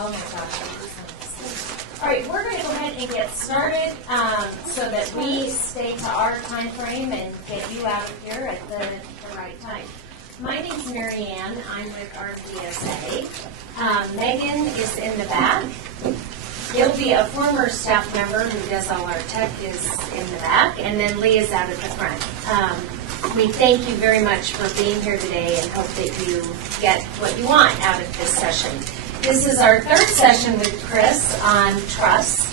Oh my gosh. All right, we're going to go ahead and get started so that we stay to our time frame and get you out of here at the right time. My name's Mary Ann. I'm with RDSA. Megan is in the back. Gilby, a former staff member who does all our tech, is in the back. And then Lee is out at the front. We thank you very much for being here today and hope that you get what you want out of this session. This is our third session with Chris on trust.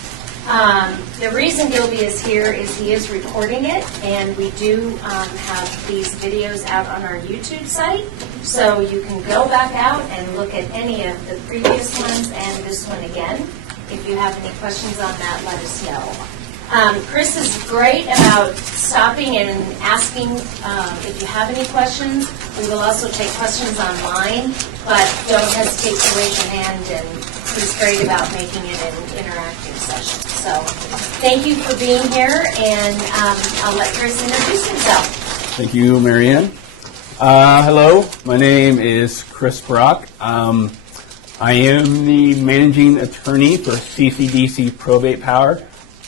The reason Gilby is here is he is recording it, and we do have these videos out on our YouTube site, so you can go back out and look at any of the previous ones and this one again. If you have any questions on that, let us know. Chris is great about stopping and asking if you have any questions. We will also take questions online, but don't hesitate to raise your hand, and he's great about making it an interactive session. So thank you for being here, and I'll let Chris introduce himself. Thank you, Marianne. Hello, my name is Chris Brock. I am the managing attorney for CCDC Probate Power.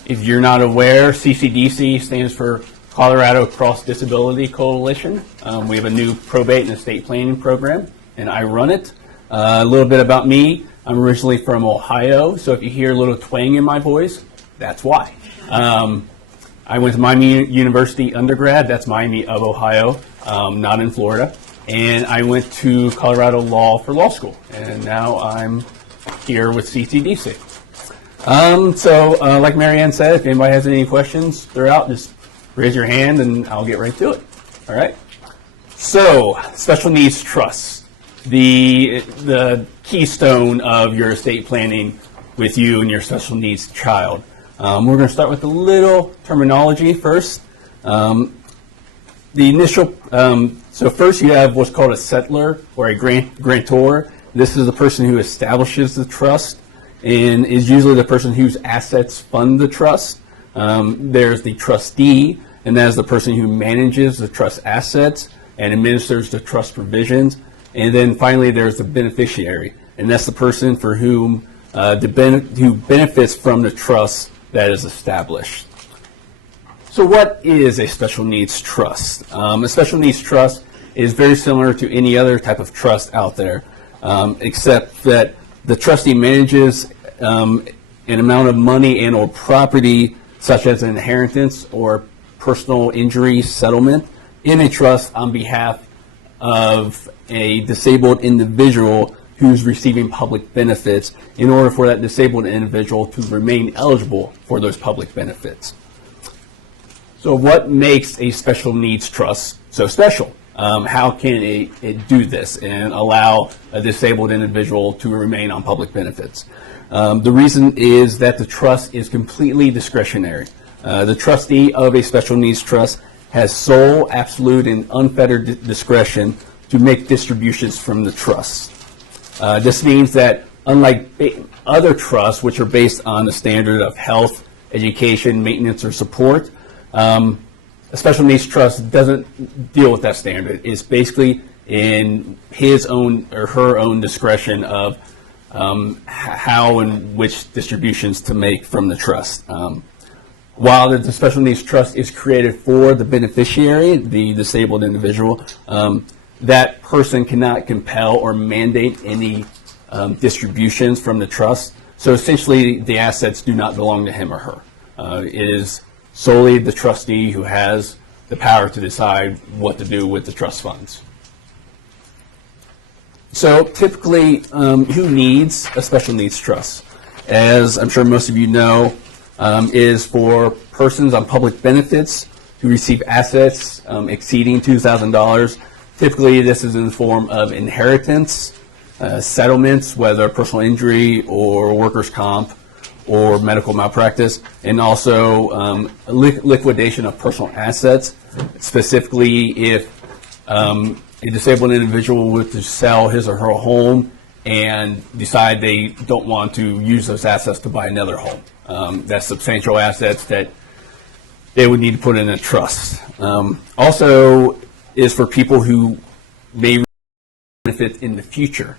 If you're not aware, CCDC stands for Colorado Cross Disability Coalition. We have a new probate and estate planning program, and I run it. A little bit about me. I'm originally from Ohio, so if you hear a little twang in my voice, that's why. I went to Miami University undergrad. That's Miami of Ohio, not in Florida. And I went to Colorado Law for law school, and now I'm here with CCDC. Like Marianne said, if anybody has any questions throughout, just raise your hand and I'll get right to it. All right. So, special needs trust, the keystone of your estate planning with you and your special needs child. We're going to start with a little terminology first. The initial, so first you have what's called a settlor or a grantor. This is the person who establishes the trust and is usually the person whose assets fund the trust. There's the trustee, and that is the person who manages the trust assets and administers the trust provisions. And then finally there's the beneficiary, and that's the person for whom who benefits from the trust that is established. So what is a special needs trust? A special needs trust is very similar to any other type of trust out there, except that the trustee manages an amount of money and or property such as an inheritance or personal injury settlement in a trust on behalf of a disabled individual who's receiving public benefits in order for that disabled individual to remain eligible for those public benefits. So what makes a special needs trust so special? How can it do this and allow a disabled individual to remain on public benefits? The reason is that the trust is completely discretionary. The trustee of a special needs trust has sole, absolute, and unfettered discretion to make distributions from the trust. This means that unlike other trusts, which are based on the standard of health, education, maintenance, or support, a special needs trust doesn't deal with that standard. It's basically in his own or her own discretion of how and which distributions to make from the trust. While the special needs trust is created for the beneficiary, the disabled individual, that person cannot compel or mandate any distributions from the trust. So essentially, the assets do not belong to him or her. It is solely the trustee who has the power to decide what to do with the trust funds. So typically, who needs a special needs trust? As I'm sure most of you know, is for persons on public benefits who receive assets exceeding $2,000. Typically, this is in the form of inheritance, settlements, whether personal injury or workers' comp or medical malpractice, and also liquidation of personal assets, specifically if a disabled individual were to sell his or her home and decide they don't want to use those assets to buy another home. That's substantial assets that they would need to put in a trust. Also is for people who may benefit in the future.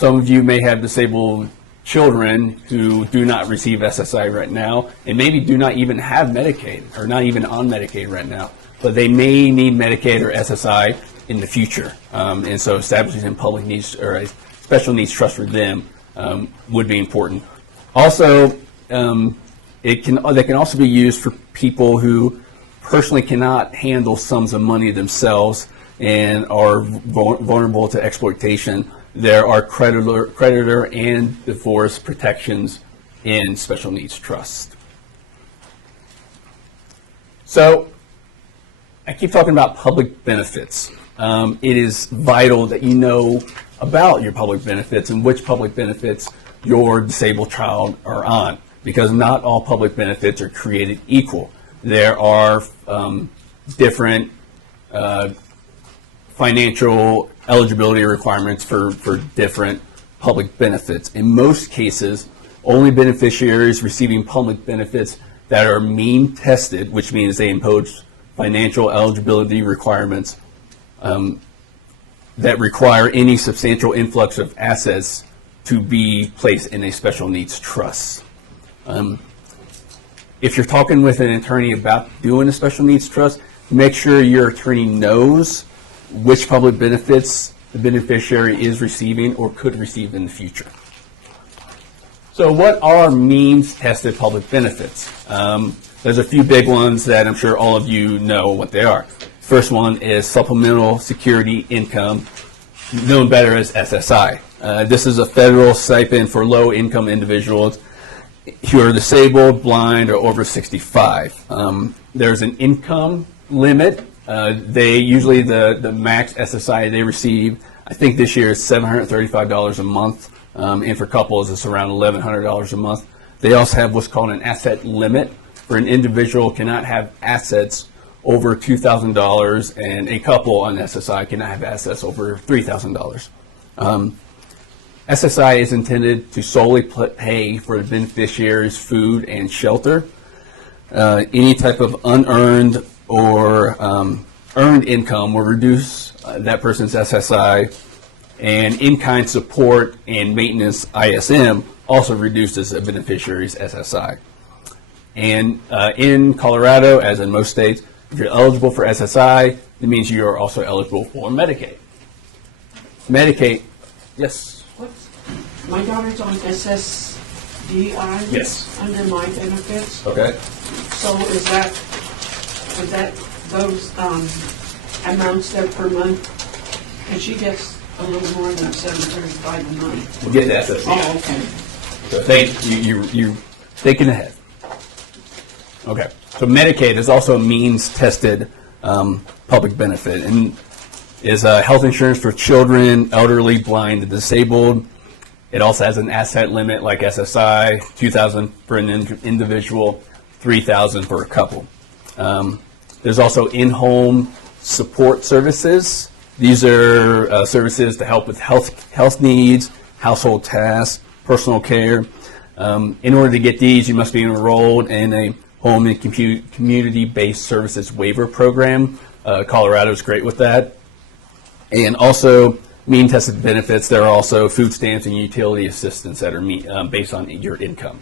So Some of you may have disabled children who do not receive SSI right now, and maybe do not even have Medicaid, or not even on Medicaid right now, but they may need Medicaid or SSI in the future. And so establishing a public needs or a special needs trust for them would be important. Also, they can also be used for people who personally cannot handle sums of money themselves and are vulnerable to exploitation. There are creditor and divorce protections in special needs trusts. So I keep talking about public benefits. It is vital that you know about your public benefits and which public benefits your disabled child are on, because not all public benefits are created equal. There are different financial eligibility requirements for different public benefits. In most cases, only beneficiaries receiving public benefits that are mean tested, which means they impose financial eligibility requirements that require any substantial influx of assets to be placed in a special needs trust. If you're talking with an attorney about doing a special needs trust, make sure your attorney knows which public benefits the beneficiary is receiving or could receive in the future. So what are means-tested public benefits? There's a few big ones that I'm sure all of you know what they are. First one is Supplemental Security Income, known better as SSI. This is a federal stipend for low-income individuals who are disabled, blind, or over 65. There's an income limit. They usually, the max SSI they receive, I think this year is $735 a month, and for couples it's around $1,100 a month. They also have what's called an asset limit, where an individual cannot have assets over $2,000, and a couple on SSI cannot have assets over $3,000. SSI is intended to solely pay for the beneficiary's food and shelter. Any type of unearned or earned income will reduce that person's SSI, and in-kind support and maintenance ISM also reduces a beneficiary's SSI. And in Colorado, as in most states, if you're eligible for SSI, it means you are also eligible for Medicaid. Medicaid, yes? My daughter's on SSDI. Yes. Under my benefits. Okay. So is that those amounts there per month? And she gets a little more than $735 a month. We'll get to SSDI. Oh, okay. So thank you. You're thinking ahead. Okay. So Medicaid is also a means-tested public benefit, and is health insurance for children, elderly, blind, and disabled. It also has an asset limit like SSI, $2,000 for an individual, $3,000 for a couple. There's also in-home support services. These are services to help with health needs, household tasks, personal care. In order to get these, you must be enrolled in a home and community-based services waiver program. Colorado is great with that. And also, mean-tested benefits, there are also food stamps and utility assistance that are based on your income.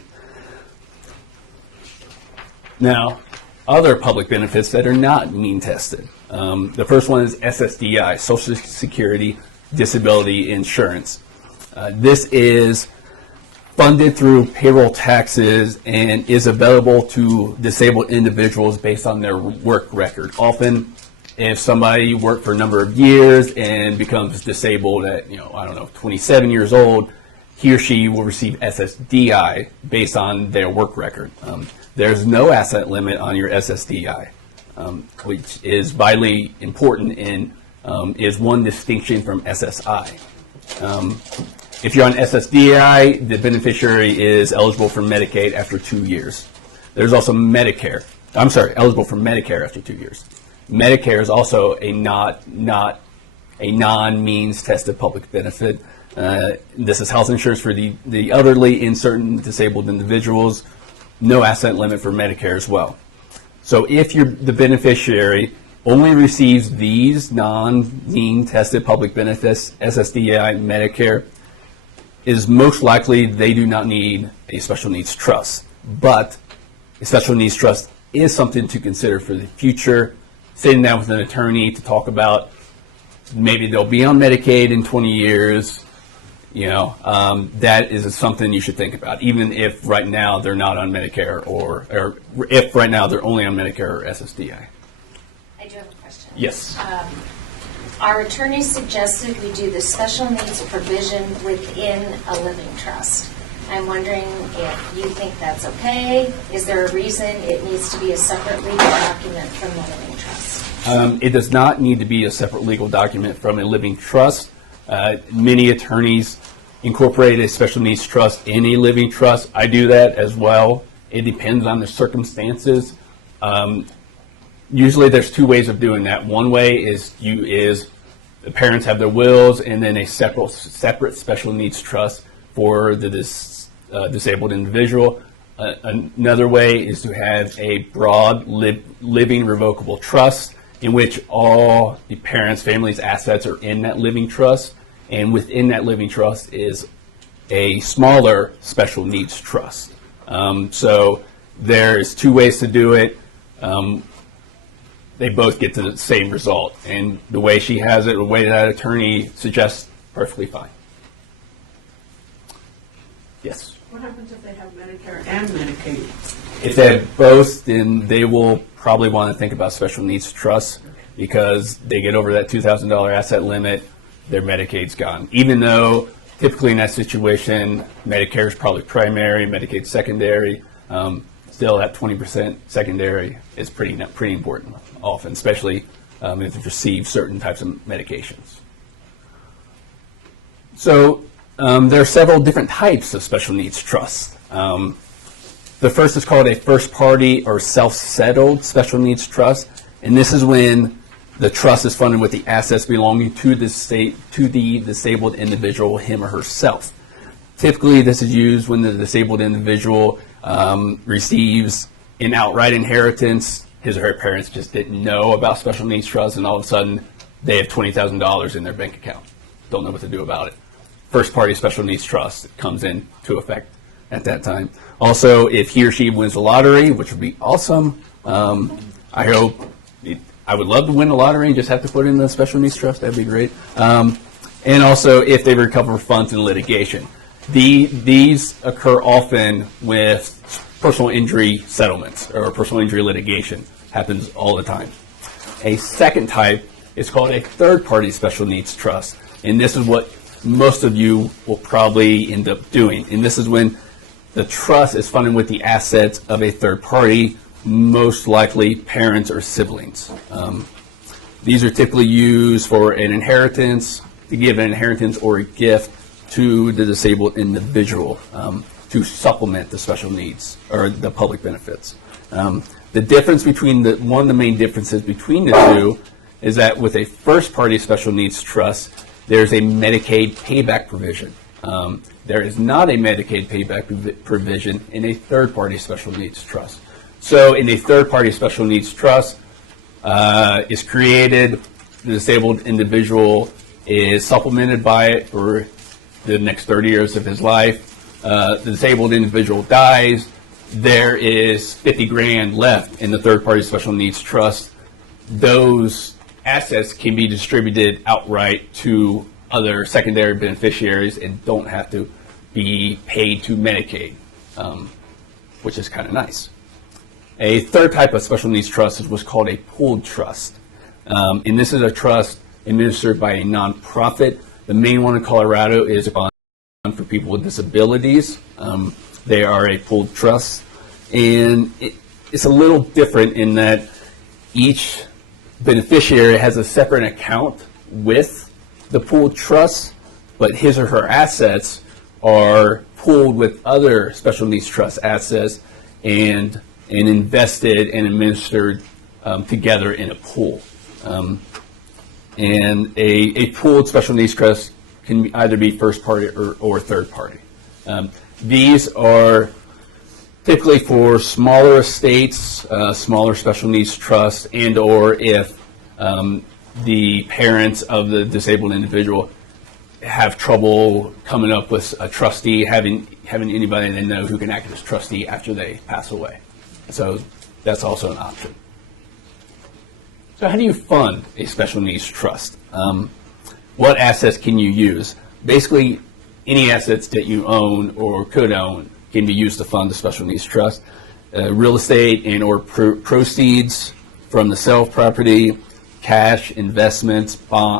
Now, other public benefits that are not mean-tested. The first one is SSDI, Social Security Disability Insurance. This is funded through payroll taxes and is available to disabled individuals based on their work record. Often, if somebody worked for a number of years and becomes disabled at, 27 years old, he or she will receive SSDI based on their work record. There's no asset limit on your SSDI, which is vitally important and is one distinction from SSI. If you're on SSDI, the beneficiary is eligible for Medicaid after 2 years. There's also eligible for Medicare after 2 years. Medicare is also a non-means tested public benefit. This is health insurance for the elderly and certain disabled individuals. No asset limit for Medicare as well. So if the beneficiary only receives these non-mean tested public benefits, SSDI, Medicare, is most likely they do not need a special needs trust. But a special needs trust is something to consider for the future. Sitting down with an attorney to talk about maybe they'll be on Medicaid in 20 years. That is something you should think about, even if right now they're not on Medicare or if right now they're only on Medicare or SSDI. I do have a question. Yes. Our attorney suggested we do the special needs provision within a living trust. I'm wondering if you think that's okay. Is there a reason it needs to be a separate legal document from the living trust? It does not need to be a separate legal document from a living trust. Many attorneys incorporate a special needs trust in a living trust. I do that as well. It depends on the circumstances. Usually there's two ways of doing that. One way is the parents have their wills and then a separate special needs trust for the disabled individual. Another way is to have a broad living revocable trust in which all the parents' family's assets are in that living trust, and within that living trust is a smaller special needs trust. So there's two ways to do it. They both get to the same result, and the way she has it, the way that attorney suggests, perfectly fine. Yes? What happens if they have Medicare and Medicaid? If they have both, then they will probably want to think about special needs trusts because they get over that $2,000 asset limit, their Medicaid's gone. Even though typically in that situation, Medicare is probably primary, Medicaid secondary, still that 20% secondary is pretty important often, especially if they receive certain types of medications. So there are several different types of special needs trusts. The first is called a first party or self-settled special needs trust, and this is when the trust is funded with the assets belonging to the disabled individual, him or herself. Typically, this is used when the disabled individual receives an outright inheritance. His or her parents just didn't know about special needs trust, and all of a sudden, they have $20,000 in their bank account. Don't know what to do about it. First party special needs trust comes into effect at that time. Also, if he or she wins the lottery, which would be awesome, I would love to win the lottery and just have to put in the special needs trust. That'd be great. And also, if they recover funds in litigation. These occur often with personal injury settlements or personal injury litigation. Happens all the time. A second type is called a third-party special needs trust. And this is what most of you will probably end up doing. And this is when the trust is funded with the assets of a third party, most likely parents or siblings. These are typically used for an inheritance, to give an inheritance or a gift to the disabled individual to supplement the special needs or the public benefits. The difference between one of the main differences between the two is that with a first party special needs trust, there's a Medicaid payback provision. There is not a Medicaid payback provision in a third party special needs trust. So in a third-party special needs trust is created, the disabled individual is supplemented by it for the next 30 years of his life. The disabled individual dies. There is $50,000 left in the third-party special needs trust. Those assets can be distributed outright to other secondary beneficiaries and don't have to be paid to Medicaid, which is kind of nice. A third type of special needs trust is what's called a pooled trust. And this is a trust administered by a nonprofit. The main one in Colorado is for people with disabilities. They are a pooled trust. And it's a little different in that each beneficiary has a separate account with the pooled trust, but his or her assets are pooled with other special needs trust assets and invested and administered together in a pool. And a pooled special needs trust can either be first party or third party. These are typically for smaller estates, smaller special needs trusts, and or if the parents of the disabled individual have trouble coming up with a trustee, having anybody they know who can act as trustee after they pass away. So that's also an option. So how do you fund a special needs trust? What assets can you use? Basically, any assets that you own or could own can be used to fund the special needs trust. Real estate and or proceeds from the sale of property, cash, investments,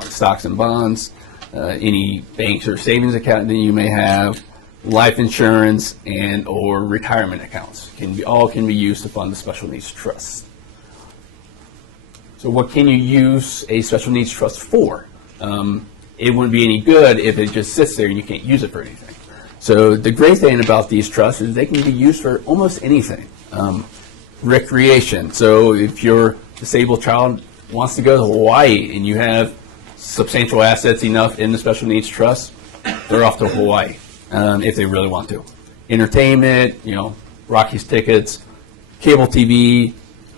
stocks and bonds, any banks or savings account that you may have, life insurance and or retirement accounts can be used to fund the special needs trust. So what can you use a special needs trust for? It wouldn't be any good if it just sits there and you can't use it for anything. So the great thing about these trusts is they can be used for almost anything. Recreation. So if your disabled child wants to go to Hawaii and you have substantial assets enough in the special needs trust, they're off to Hawaii if they really want to. Entertainment, Rockies tickets, cable TV,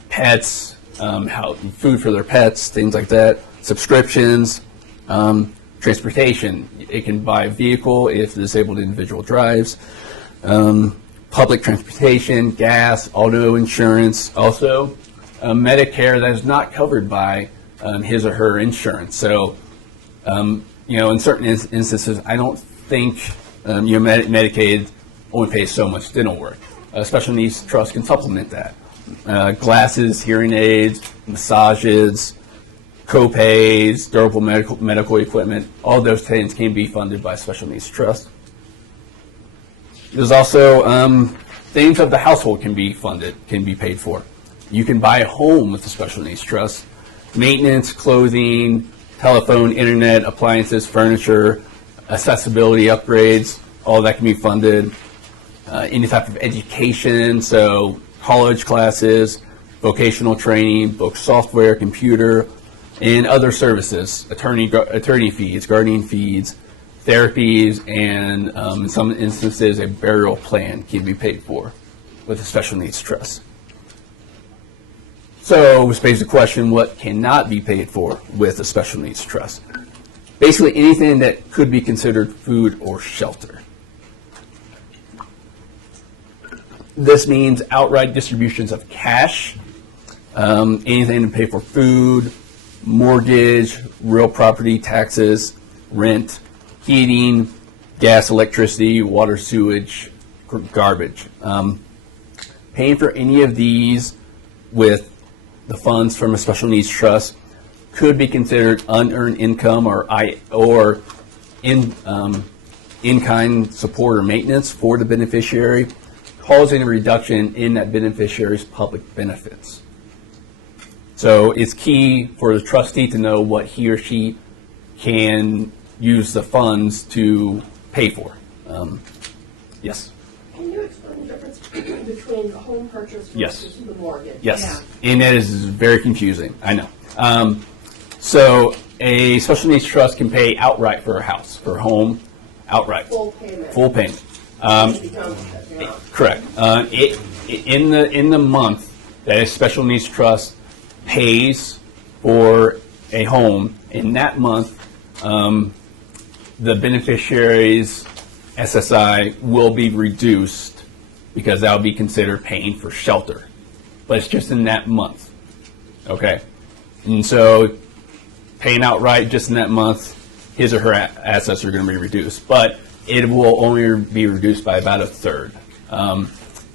pets, food for their pets, things like that, subscriptions, transportation. It can buy a vehicle if the disabled individual drives, public transportation, gas, auto insurance, also Medicare that is not covered by his or her insurance. So, in certain instances, I don't think Medicaid only pays so much dental work. Special needs trust can supplement that. Glasses, hearing aids, massages, co-pays, durable medical equipment, all those things can be funded by special needs trust. There's also things of the household can be funded, can be paid for. You can buy a home with the special needs trust. Maintenance, clothing, telephone, internet, appliances, furniture, accessibility upgrades, all that can be funded. Any type of education, so college classes, vocational training, book software, computer, and other services, attorney fees, guardian fees, therapies, and in some instances, a burial plan can be paid for with a special needs trust. So, which begs the question, what cannot be paid for with a special needs trust? Basically, anything that could be considered food or shelter. This means outright distributions of cash, anything to pay for food, mortgage, real property taxes, rent, heating, gas, electricity, water, sewage, garbage. Paying for any of these with the funds from a special needs trust could be considered unearned income or in-kind support or maintenance for the beneficiary, causing a reduction in that beneficiary's public benefits. So it's key for the trustee to know what he or she can use the funds to pay for. Yes? Can you explain the difference between the home purchase versus the mortgage? Yes. And that is very confusing, I know. So a special needs trust can pay outright for a house, for a home, outright. Full payment. Full payment. Correct. In the month that a special needs trust pays for a home, in that month, the beneficiary's SSI will be reduced because that will be considered paying for shelter. But it's just in that month. Okay? And so paying outright just in that month, his or her assets are going to be reduced. But it will only be reduced by about a third. And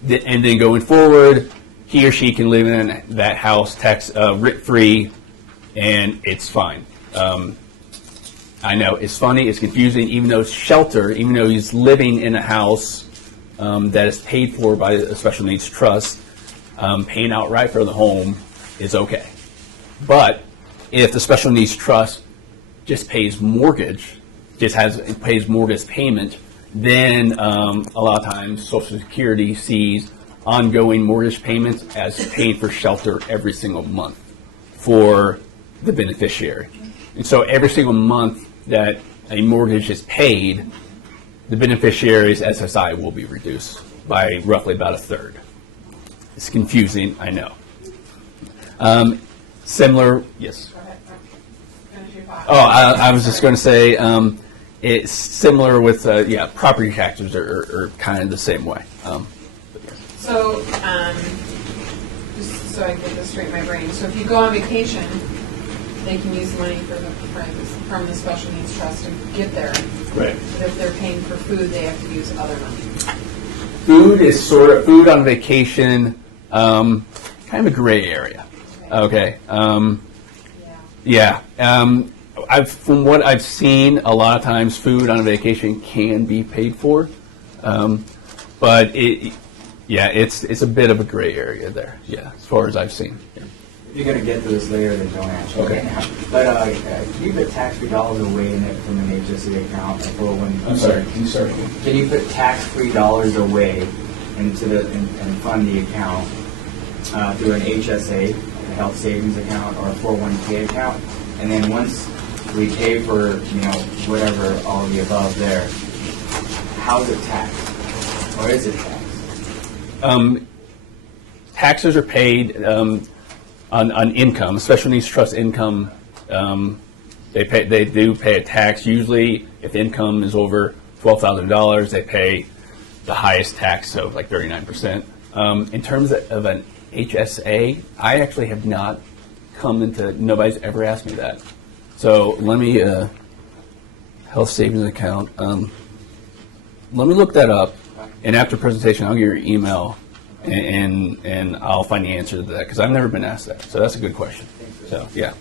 then going forward, he or she can live in that house rent-free, and it's fine. I know, it's funny, it's confusing, even though it's shelter, even though he's living in a house that is paid for by a special needs trust, paying outright for the home is okay. But if the special needs trust just pays mortgage, pays mortgage payment, then a lot of times Social Security sees ongoing mortgage payments as paying for shelter every single month for the beneficiary. And so every single month that a mortgage is paid, the beneficiary's SSI will be reduced by roughly about a third. It's confusing, I know. Similar, yes. Finish your thought. Oh, I was just going to say, it's similar with property taxes are kind of the same way. So, just so I get this straight in my brain, so if you go on vacation, they can use the money from the special needs trust to get there. Right. But if they're paying for food, they have to use other money. Food is food on vacation, kind of a gray area. Okay. From what I've seen, a lot of times food on a vacation can be paid for, but it's a bit of a gray area there. Yeah, as far as I've seen. Yeah. If you're going to get to this later, then don't answer Okay. right now. But can you put tax-free dollars away in it from an HSA account? I'm sorry. Can you start? Can you put tax-free dollars away into and fund the account through an HSA, a health savings account, or a 401k account? And then once we pay for whatever all of the above there, how's it taxed, or is it taxed? Taxes are paid on income, special needs trust income. They do pay a tax. Usually, if income is over $12,000, they pay the highest tax, so like 39%. In terms of an HSA, I actually have not come into. Nobody's ever asked me that. So let me health savings account. Let me look that up, and after presentation, I'll give you your email. And I'll find the answer to that because I've never been asked that. So that's a good question. So yeah.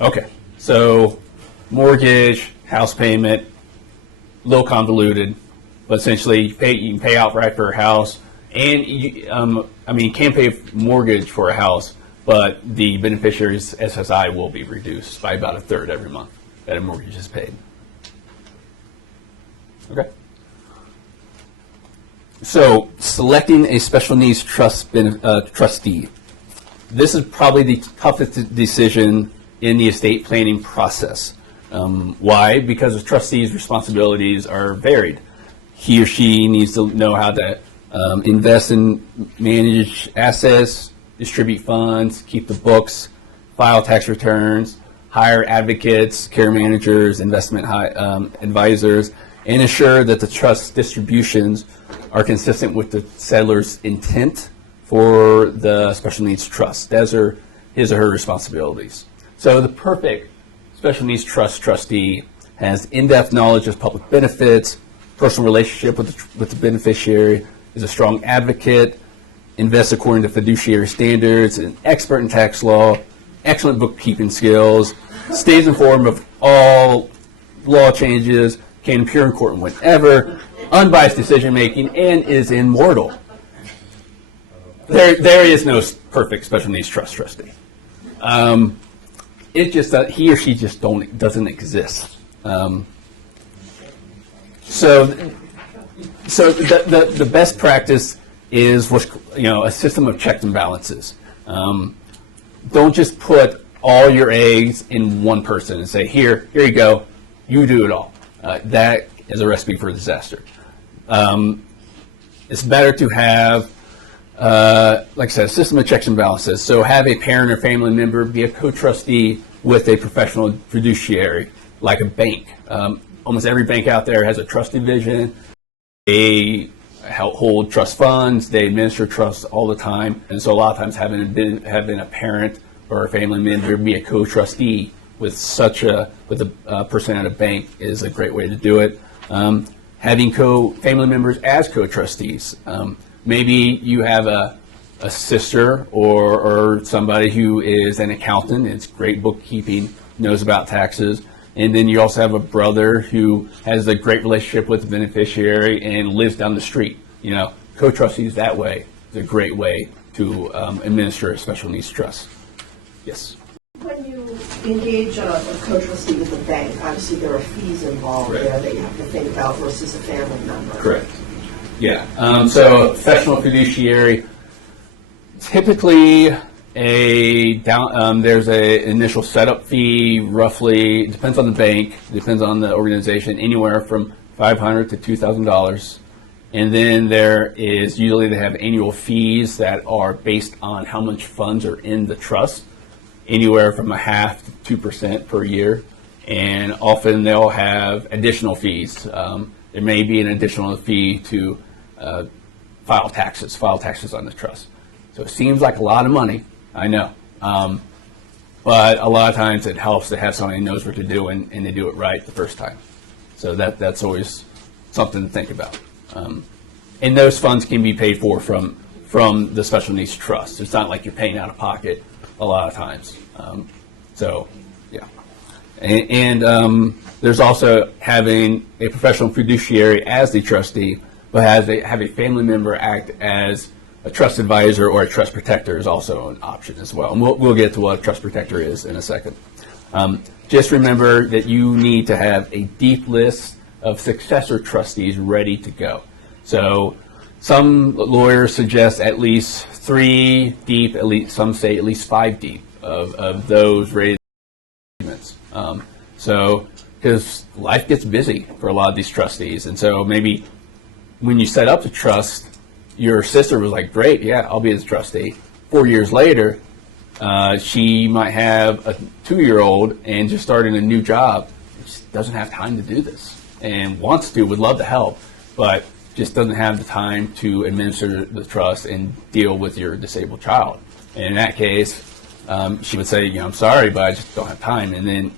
Okay. So mortgage, house payment, a little convoluted, but essentially you can pay outright for a house, and you can't pay mortgage for a house, but the beneficiary's SSI will be reduced by about a third every month that a mortgage is paid. Okay. So, selecting a special needs trustee. This is probably the toughest decision in the estate planning process. Why? Because the trustee's responsibilities are varied. He or she needs to know how to invest and manage assets, distribute funds, keep the books, file tax returns, hire advocates, care managers, investment advisors, and ensure that the trust distributions are consistent with the settler's intent for the special needs trust. Those are his or her responsibilities. So the perfect special needs trust trustee has in-depth knowledge of public benefits, personal relationship with the beneficiary, is a strong advocate, invests according to fiduciary standards, an expert in tax law, excellent bookkeeping skills, stays informed of all law changes, can appear in court whenever, unbiased decision making, and is immortal. There is no perfect special needs trust trustee. It just he or she just doesn't exist. So the best practice is a system of checks and balances. Don't just put all your eggs in one person and say, here you go, you do it all. That is a recipe for disaster. It's better to have, like I said, a system of checks and balances. So have a parent or family member be a co-trustee with a professional fiduciary, like a bank. Almost every bank out there has a trust division. They hold trust funds. They administer trusts all the time. And so a lot of times having a parent or a family member be a co-trustee with a person at a bank is a great way to do it. Having family members as co-trustees. Maybe you have a sister or somebody who is an accountant. It's great bookkeeping, knows about taxes. And then you also have a brother who has a great relationship with the beneficiary and lives down the street. Co-trustees that way is a great way to administer a special needs trust. Yes. When you engage a co-trustee with a bank, obviously there are fees involved there that you have to think about versus a family member. Correct. Yeah. So professional fiduciary, typically there's a initial setup fee, roughly, depends on the bank, depends on the organization, anywhere from $500 to $2,000. And then usually they have annual fees that are based on how much funds are in the trust, anywhere from 0.5% to 2% per year. and often they'll have additional fees. There may be an additional fee to file taxes on the trust. So it seems like a lot of money, I know. But a lot of times it helps to have somebody who knows what to do and they do it right the first time. So that's always something to think about. And those funds can be paid for from the special needs trust. It's not like you're paying out of pocket a lot of times. So, yeah. And there's also having a professional fiduciary as the trustee, but have a family member act as a trust advisor or a trust protector is also an option as well. And we'll get to what a trust protector is in a second. Just remember that you need to have a deep list of successor trustees ready to go. So some lawyers suggest at least 3 deep, at least some say at least 5 deep of those ready documents. So because life gets busy for a lot of these trustees, and so maybe when you set up the trust, your sister was like, great, yeah, I'll be the trustee. 4 years later, she might have a 2-year-old and just starting a new job. She doesn't have time to do this and wants to, would love to help, but just doesn't have the time to administer the trust and deal with your disabled child. And in that case, she would say, I'm sorry, but I just don't have time. And then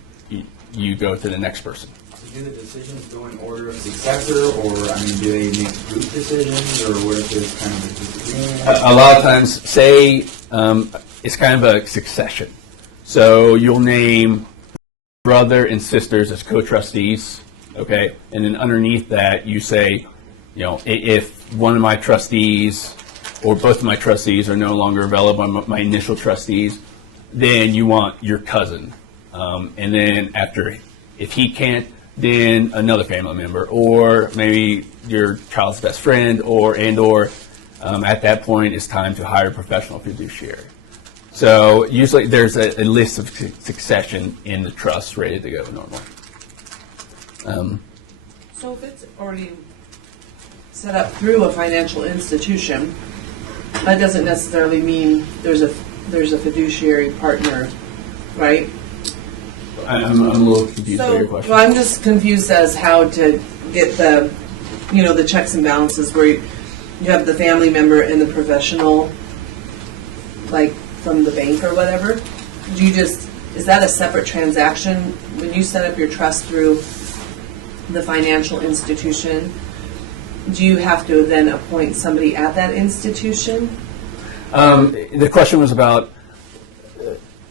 you go to the next person. Do the decisions go in order of successor, or do they make group decisions, or what if there's kind of a disagreement? A lot of times, say it's kind of a succession. So you'll name brother and sisters as co-trustees, okay? And then underneath that, you say, if one of my trustees or both of my trustees are no longer available, my initial trustees, then you want your cousin. And then if he can't, then another family member, or maybe your child's best friend, or at that point it's time to hire a professional fiduciary. So usually there's a list of succession in the trust ready to go normally. So if it's already set up through a financial institution, that doesn't necessarily mean there's a fiduciary partner, right? I'm a little confused by your question. Well, I'm just confused as how to get the checks and balances where you have the family member and the professional, like from the bank or whatever. Is that a separate transaction when you set up your trust through the financial institution? Do you have to then appoint somebody at that institution? The question was about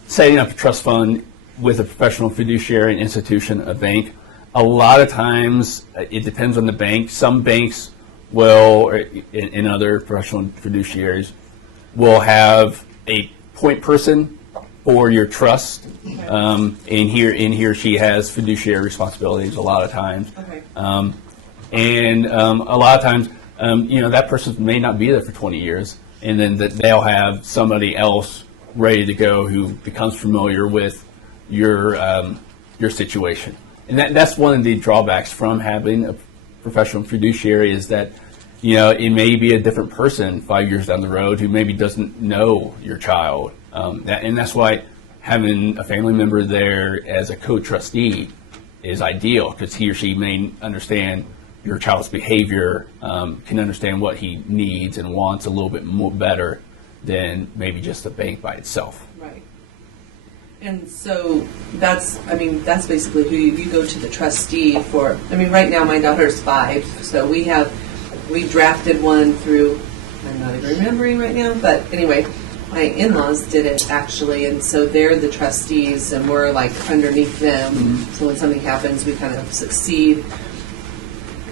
setting up a trust fund with a professional fiduciary, an institution, a bank. A lot of times, it depends on the bank. Some banks will, and other professional fiduciaries, will have a point person for your trust, and he or she has fiduciary responsibilities a lot of times. Okay. And a lot of times, that person may not be there for 20 years, and then they'll have somebody else ready to go who becomes familiar with your situation. And that's one of the drawbacks from having a professional fiduciary is that, it may be a different person 5 years down the road who maybe doesn't know your child. And that's why having a family member there as a co-trustee is ideal, because he or she may understand your child's behavior, can understand what he needs and wants a little bit more better than maybe just the bank by itself. Right. And so that's basically who you go to the trustee for. Right now my daughter's 5, so we drafted one through, I'm not even remembering right now, but anyway, my in-laws did it actually, and so they're the trustees and we're like underneath them. Mm-hmm. So when something happens, we kind of succeed.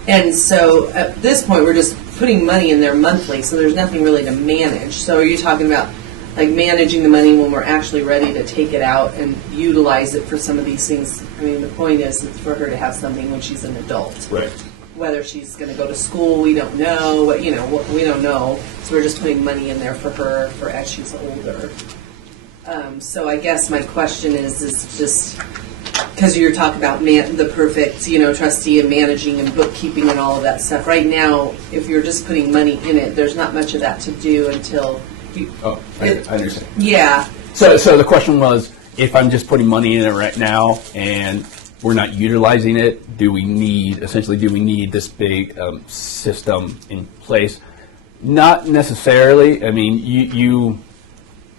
And so at this point, we're just putting money in there monthly, so there's nothing really to manage. So are you talking about like managing the money when we're actually ready to take it out and utilize it for some of these things? The point is it's for her to have something when she's an adult. Right. Whether she's going to go to school, we don't know. We don't know. So we're just putting money in there for her for as she's older. So I guess my question is just because you're talking about the perfect, trustee and managing and bookkeeping and all of that stuff. Right now, if you're just putting money in it, there's not much of that to do until you. Oh, I understand. Yeah. So the question was, if I'm just putting money in it right now and we're not utilizing it, do we need this big system in place? Not necessarily. I mean, you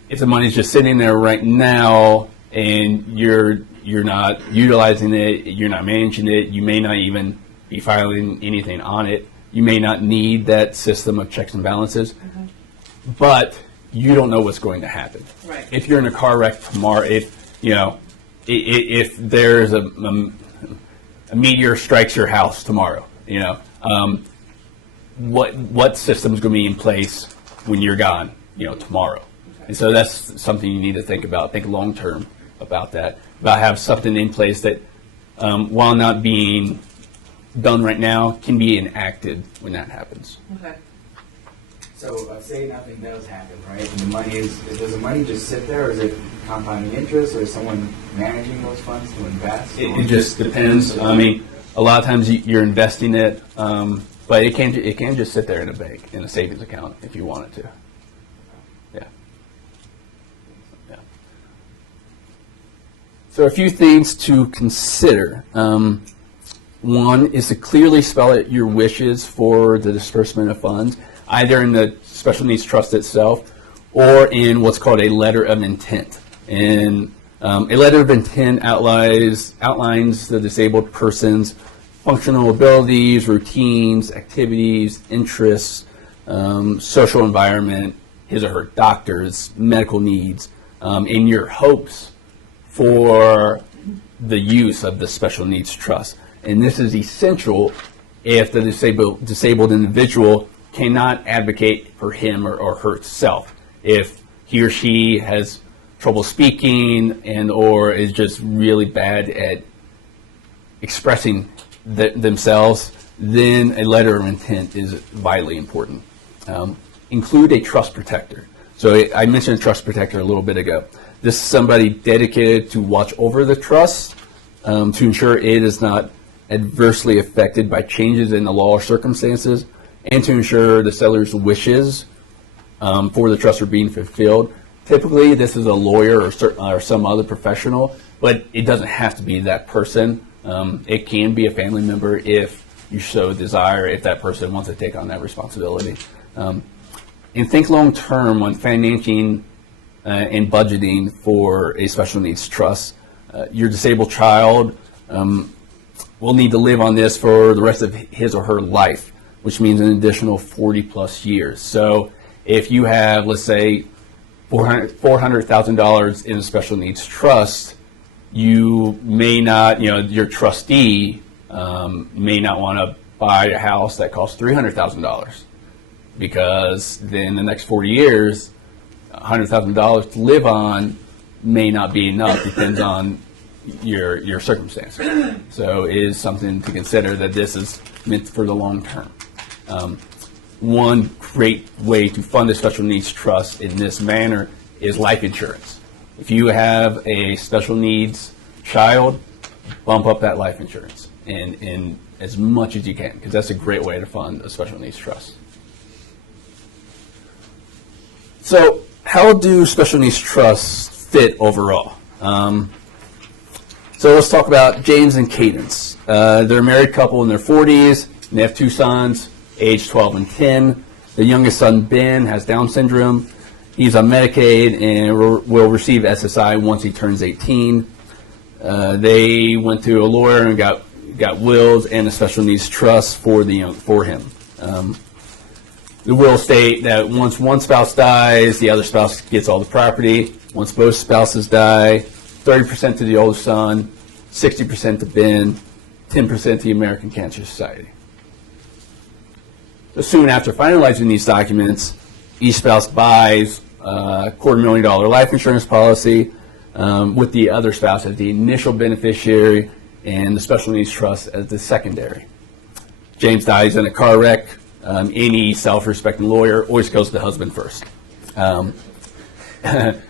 if the money's just sitting there right now and you're not utilizing it, you're not managing it, you may not even be filing anything on it. You may not need that system of checks and balances, but you don't know what's going to happen. Right. If you're in a car wreck tomorrow, if there's a meteor strikes your house tomorrow, what system's going to be in place when you're gone, tomorrow. Okay. And so that's something you need to think about. Think long term about that. About have something in place that, while not being done right now, can be enacted when that happens. Okay. So say nothing does happen, right? And the money does the money just sit there, or is it compounding interest, or is someone managing those funds to invest? It just depends. I mean, a lot of times you're investing it, but it can just sit there in a bank, in a savings account, if you want it to. Yeah. So a few things to consider. One is to clearly spell out your wishes for the disbursement of funds, either in the special needs trust itself or in what's called a letter of intent. And a letter of intent outlines the disabled person's functional abilities, routines, activities, interests, social environment, his or her doctor's medical needs, and your hopes for the use of the special needs trust. And this is essential if the disabled individual cannot advocate for him or herself. If he or she has trouble speaking and or is just really bad at expressing themselves, then a letter of intent is vitally important. Include a trust protector. So I mentioned a trust protector a little bit ago. This is somebody dedicated to watch over the trust, to ensure it is not adversely affected by changes in the law or circumstances, and to ensure the seller's wishes for the trust are being fulfilled. Typically, this is a lawyer or some other professional, but it doesn't have to be that person. It can be a family member if you so desire, if that person wants to take on that responsibility. And think long term on financing and budgeting for a special needs trust. Your disabled child will need to live on this for the rest of his or her life, which means an additional 40 plus years. So if you have, let's say, $400,000 in a special needs trust, you may not, your trustee may not want to buy a house that costs $300,000, because then the next 40 years, $100,000 to live on may not be enough, depends on your circumstance. So it is something to consider that this is meant for the long term. One great way to fund a special needs trust in this manner is life insurance. If you have a special needs child, bump up that life insurance in as much as you can, because that's a great way to fund a special needs trust. So how do special needs trusts fit overall? So let's talk about James and Cadence. They're a married couple in their 40s, and they have two sons, age 12 and 10. The youngest son, Ben, has Down syndrome. He's on Medicaid and will receive SSI once he turns 18. They went to a lawyer and got wills and a special needs trust for him. The will state that once one spouse dies, the other spouse gets all the property. Once both spouses die, 30% to the oldest son, 60% to Ben, 10% to the American Cancer Society. So soon after finalizing these documents, each spouse buys a $250,000 life insurance policy with the other spouse as the initial beneficiary and the special needs trust as the secondary. James dies in a car wreck. Any self-respecting lawyer always goes to the husband first. In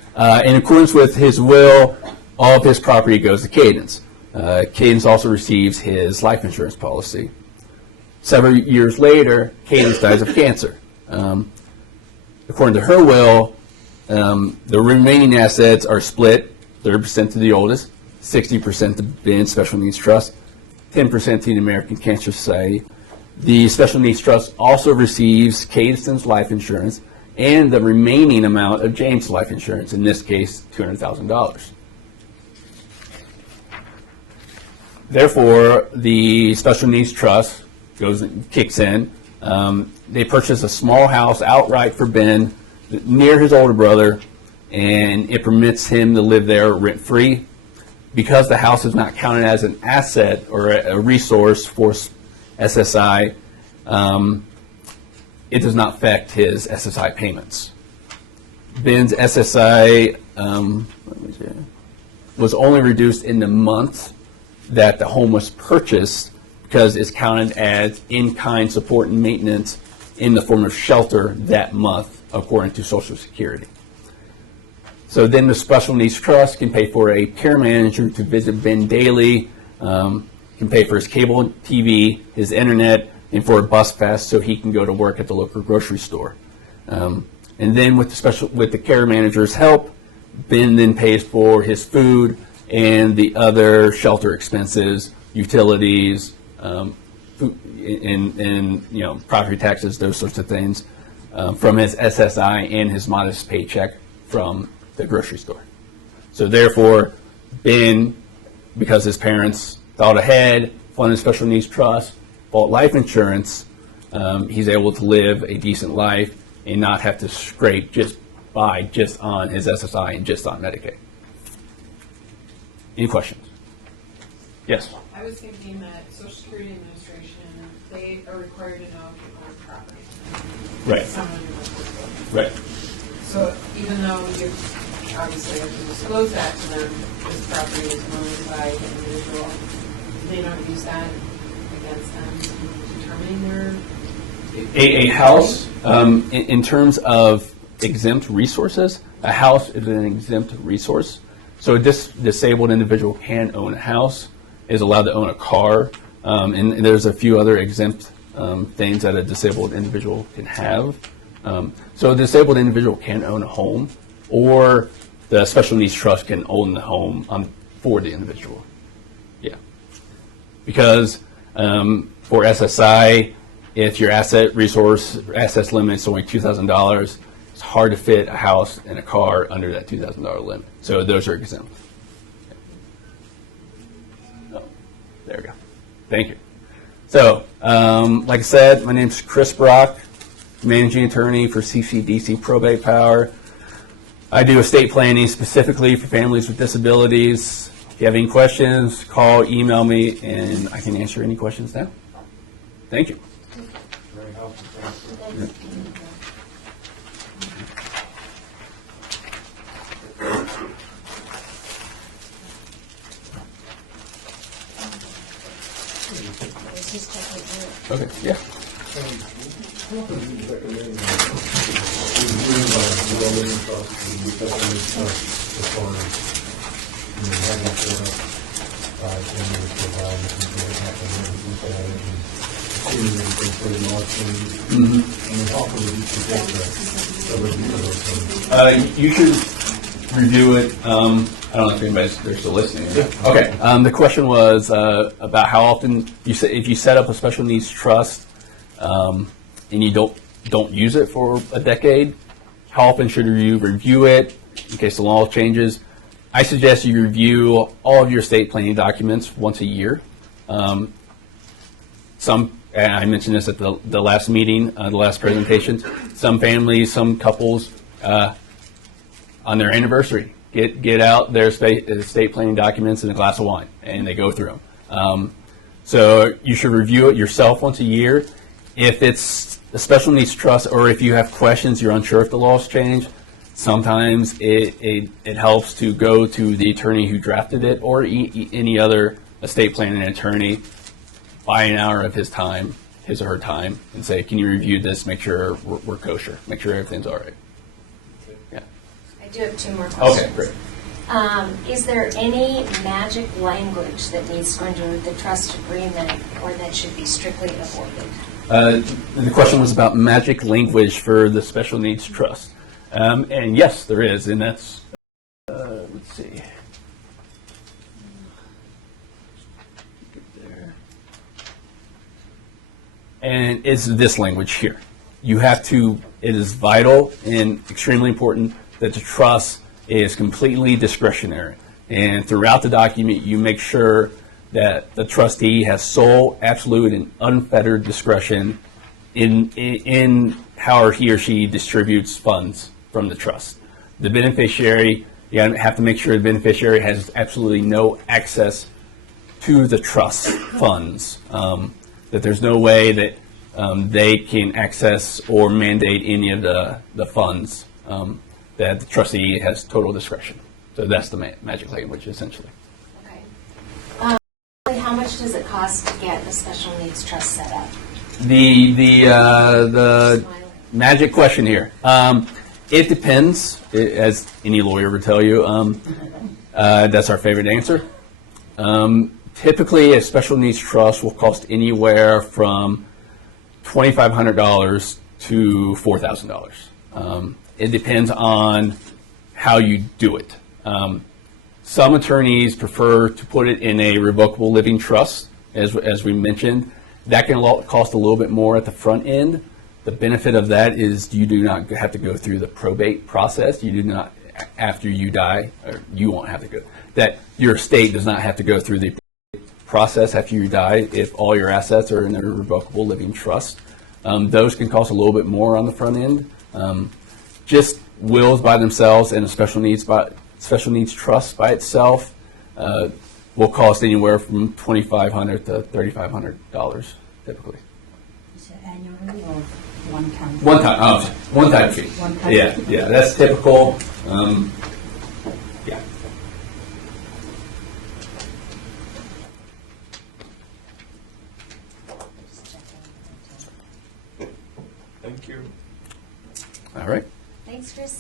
accordance with his will, all of his property goes to Cadence. Cadence also receives his life insurance policy. Several years later, Cadence dies of cancer. According to her will, the remaining assets are split 30% to the oldest, 60% to Ben Special Needs Trust, 10% to the American Cancer Society. The Special Needs Trust also receives Cadiston's life insurance and the remaining amount of James' life insurance, in this case, $200,000. Therefore, the Special Needs Trust kicks in. They purchase a small house outright for Ben near his older brother, and it permits him to live there rent-free. Because the house is not counted as an asset or a resource for SSI, it does not affect his SSI payments. Ben's SSI was only reduced in the month that the home was purchased because it's counted as in-kind support and maintenance in the form of shelter that month, according to Social Security. So then the Special Needs Trust can pay for a care manager to visit Ben daily, can pay for his cable TV, his internet, and for a bus pass so he can go to work at the local grocery store. And then with the care manager's help, Ben then pays for his food and the other shelter expenses, utilities, food, and property taxes, those sorts of things, from his SSI and his modest paycheck from the grocery store. So therefore, Ben, because his parents thought ahead, funded Special Needs Trust, bought life insurance, he's able to live a decent life and not have to scrape just on his SSI and just on Medicaid. Any questions? Yes. I was thinking that Social Security Administration, they are required to know if you own property. Right. Someone you work with. Right. So even though you obviously have to disclose that to them, this property is owned by the individual, they don't use that against them in determining their... A house, in terms of exempt resources, a house is an exempt resource. So a disabled individual can own a house, is allowed to own a car, and there's a few other exempt things that a disabled individual can have. So a disabled individual can own a home, or the Special Needs Trust can own the home for the individual. Yeah. Because for SSI, if your assets limit is only $2,000, it's hard to fit a house and a car under that $2,000 limit. So those are exempt. Oh, there we go. Thank you. So, like I said, my name's Chris Brock, managing attorney for CCDC Probate Power. I do estate planning specifically for families with disabilities. If you have any questions, call, email me, and I can answer any questions now. Thank you. Very helpful. Thanks. Okay, yeah. You should review it. I don't know if anybody's they're still listening. Okay. The question was about how often if you set up a Special Needs Trust and you don't use it for a decade, how often should you review it in case the law changes? I suggest you review all of your estate planning documents once a year. And I mentioned this at the last meeting, the last presentation. Some families, some couples, on their anniversary, get out their estate planning documents and a glass of wine, and they go through them. So you should review it yourself once a year. If it's a Special Needs Trust, or if you have questions, you're unsure if the laws change, sometimes it helps to go to the attorney who drafted it, or any other estate planning attorney, buy an hour of his or her time, and say, can you review this, make sure we're kosher, make sure everything's all right. Yeah. I do have two more questions. Okay, great. Is there any magic language that needs to go into the trust agreement, or that should be strictly avoided? The question was about magic language for the Special Needs Trust. And yes, there is, and that's, let's see. and it's this language here. You have to, it is vital and extremely important that the trust is completely discretionary. And throughout the document, you make sure that the trustee has sole, absolute, and unfettered discretion in how he or she distributes funds from the trust. The beneficiary, you have to make sure the beneficiary has absolutely no access to the trust funds, that there's no way that they can access or mandate any of the funds, that the trustee has total discretion. So that's the magic language, essentially. Okay. How much does it cost to get a special needs trust set up? The magic question here. It depends, as any lawyer would tell you. That's our favorite answer. Typically, a special needs trust will cost anywhere from $2,500 to $4,000. It depends on how you do it. Some attorneys prefer to put it in a revocable living trust, as we mentioned. That can cost a little bit more at the front end. The benefit of that is you do not have to go through the probate process. You do not, after you die, or you won't have to go, that your estate does not have to go through the process after you die if all your assets are in a revocable living trust. Those can cost a little bit more on the front end. Just wills by themselves and a special needs trust by itself will cost anywhere from $2,500 to $3,500 typically. Is it annually or one time? One time fee. One time Yeah, fee. yeah, that's typical. Yeah. Thank you. All right. Thanks, Chris.